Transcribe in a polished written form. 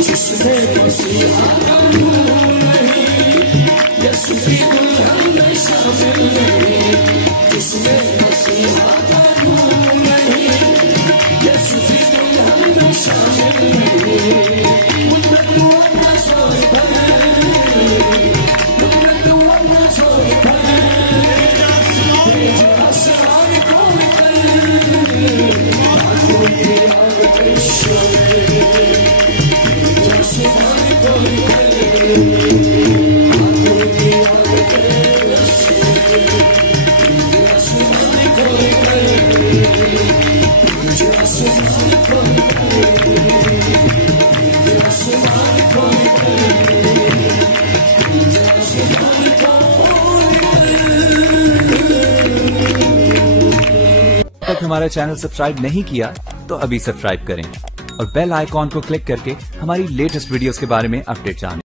जिसने मसीहा का नहीं, यसू की दुल्हन शामिल नहीं, इसमें मसीहा का नूर नहीं, यसु की दुल्हन में शामिल नहीं। मुद्दत वरना सोच पड़े, मुद्दत वरना सोच पड़े, तेज आसमान को निकल, आंखों की आग पे शोले, तेज आसमान को निकल, आंखों की आग पे शोले, तेज आसमान को निकल, तेज आसमान को निकल, तेज आसमान को निकल, तेज आसमान को तक हमारा चैनल सब्सक्राइब नहीं किया तो अभी सब्सक्राइब करें और बेल आइकॉन को क्लिक करके हमारी लेटेस्ट वीडियोस के बारे में अपडेट जानें।